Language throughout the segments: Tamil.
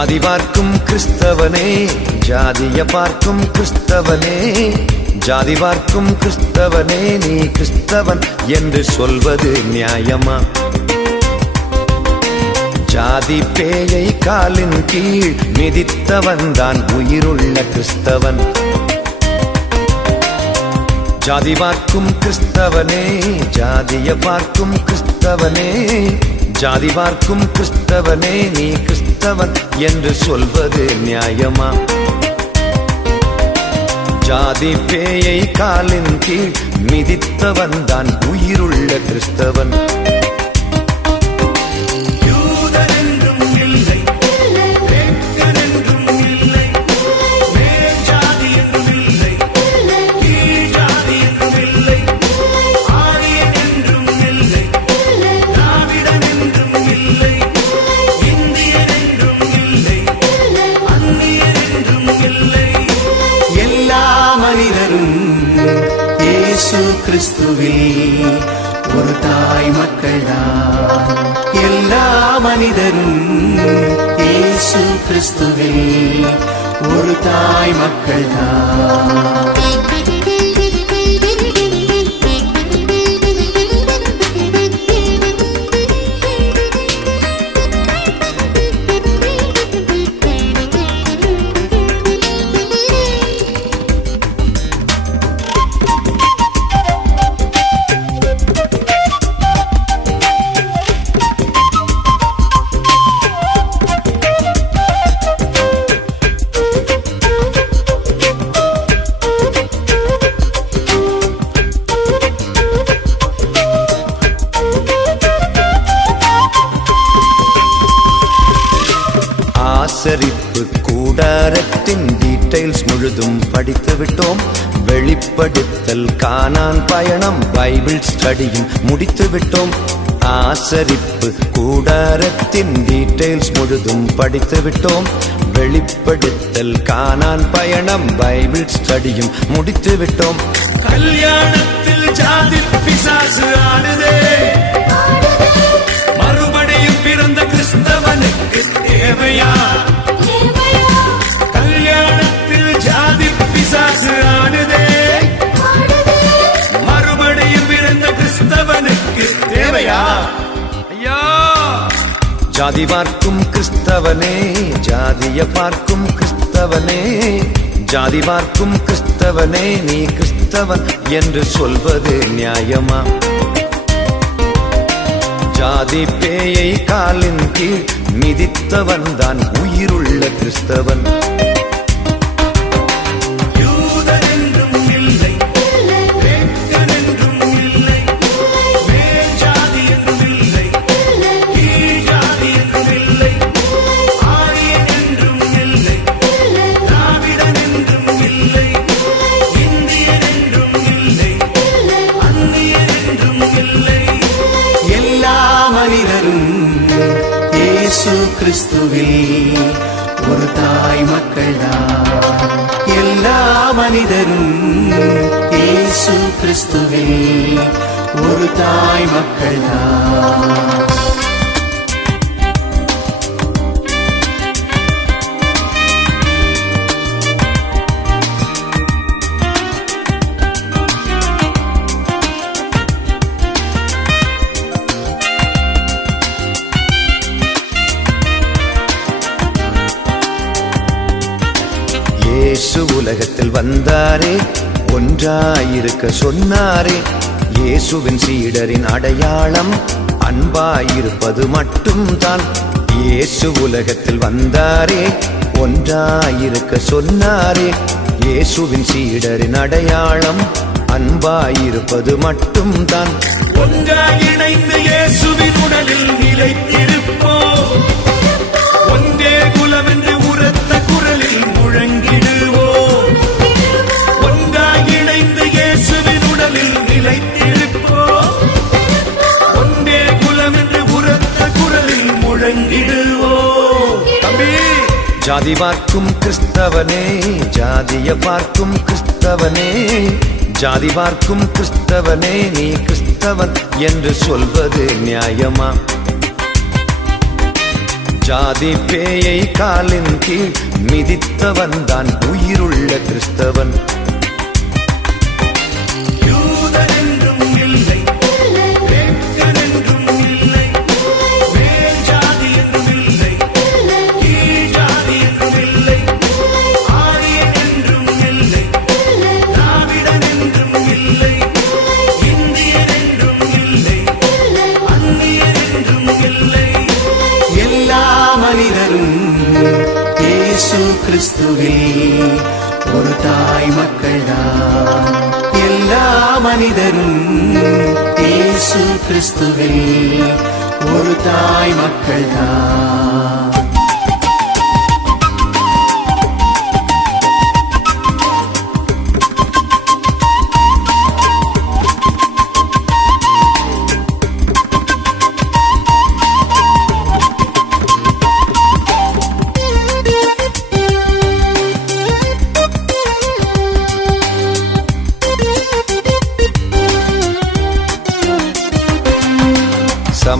ஜாதி பார்க்கும் கிறிஸ்தவனே ஜாதிய பார்க்கும் கிறிஸ்தவனே ஜாதி பார்க்கும் கிறிஸ்தவனே நீ கிறிஸ்தவன் என்று சொல்வது நியாயமா? ஜாதி பேயை காலின் கீழ் மிதித்தவன் தான் உயிருள்ள கிறிஸ்தவன். ஜாதி பார்க்கும் கிறிஸ்தவனே ஜாதிய பார்க்கும் கிறிஸ்தவனே ஜாதி பார்க்கும் கிறிஸ்தவனே நீ கிறிஸ்தவன் என்று சொல்வது நியாயமா? ஜாதி பேயை காலின் கீழ் மிதித்தவன் தான் உயிருள்ள கிறிஸ்தவன். இயேசு கிறிஸ்துவில் ஒரு தாய் மக்கள்தான். எல்லா மனிதரும் இயேசு கிறிஸ்துவில் ஒரு தாய் மக்கள்தான். வெளிப்படுத்தல் காணான் பயணம் பைபிள் ஸ்டடியும் முடித்து விட்டோம் ஆசரிப்பு கூடாரத்தின் டீடைல்ஸ் முழுதும் படித்து விட்டோம் வெளிப்படுத்தல் காணான் பயணம் பைபிள் ஸ்டடியும் முடித்து விட்டோம் கல்யாணத்தில் ஜாதி பிசாசு ஆடுதே. ஜாதி பார்க்கும் கிறிஸ்தவனே ஜாதிய பார்க்கும் கிறிஸ்தவனே ஜாதி பார்க்கும் கிறிஸ்தவனே நீ கிறிஸ்தவன் என்று சொல்வது நியாயமா? ஜாதி பேயை காலின் கீழ் மிதித்தவன் தான் உயிருள்ள கிறிஸ்தவன். இயேசு கிறிஸ்துவில் ஒரு தாய் மக்கள்தான். எல்லா மனிதரும் இயேசு கிறிஸ்துவில் ஒரு தாய் மக்கள்தான். இயேசு உலகத்தில் வந்தாரே ஒன்றாயிருக்க சொன்னாரே. இயேசுவின் சீடரின் அடையாளம் அன்பாயிருப்பது மட்டும்தான். இயேசு உலகத்தில் வந்தாரே ஒன்றாயிருக்க சொன்னாரே. இயேசுவின் சீடரின் அடையாளம் அன்பாயிருப்பது மட்டும்தான். ஒன்றாய் இணைந்து இயேசுவின் உடலில் நிலைத்திருப்போம். ஒன்றே குலம் ஜாதி பார்க்கும் கிறிஸ்தவனே ஜாதிய பார்க்கும் கிறிஸ்தவனே ஜாதி பார்க்கும் கிறிஸ்தவனே நீ கிறிஸ்தவன் என்று சொல்வது நியாயமா? ஜாதி பேயை காலின் கீழ் மிதித்தவன் தான் உயிருள்ள கிறிஸ்தவன். கிறிஸ்துவில் ஒரு தாய் மக்கள்தான். எல்லா மனிதரும் இயேசு கிறிஸ்துவில் ஒரு தாய் மக்கள்தான்.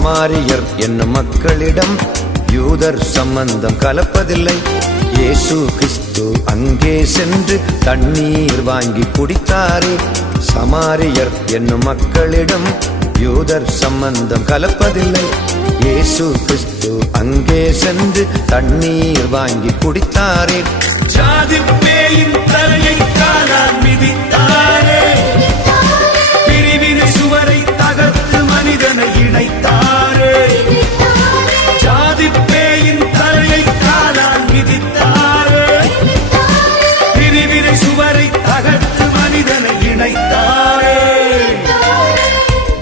சமாரியர் என்னும் மக்களிடம் யூதர் சம்பந்தம் கலப்பதில்லை. இயேசு கிறிஸ்து அங்கே சென்று தண்ணீர் வாங்கி குடித்தாரே. சமாரியர் என்னும் மக்களிடம் யூதர் சம்பந்தம் கலப்பதில்லை. இயேசு கிறிஸ்து அங்கே சென்று தண்ணீர் வாங்கி குடித்தாரே. ஜாதி பேயின் தலையை காலால் மிதித்தார்.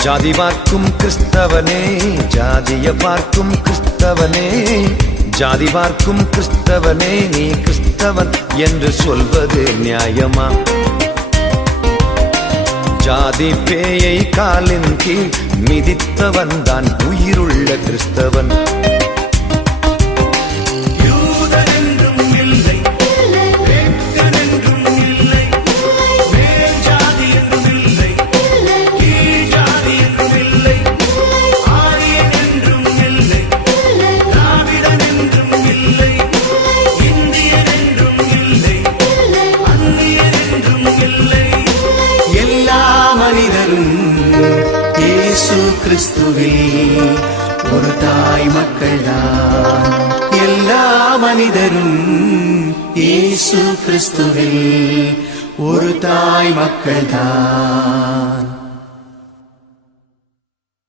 ஜாதி பார்க்கும் கிறிஸ்தவனே ஜாதிய பார்க்கும் கிறிஸ்தவனே ஜாதி பார்க்கும் கிறிஸ்தவனே நீ கிறிஸ்தவன் என்று சொல்வது நியாயமா? ஜாதி பேயை காலின் கீழ் மிதித்தவன் தான் உயிருள்ள கிறிஸ்தவன். இயேசு கிறிஸ்துவில் ஒரு தாய் மக்கள்தான். எல்லா மனிதரும் இயேசு கிறிஸ்துவில் ஒரு தாய் மக்கள்தான்.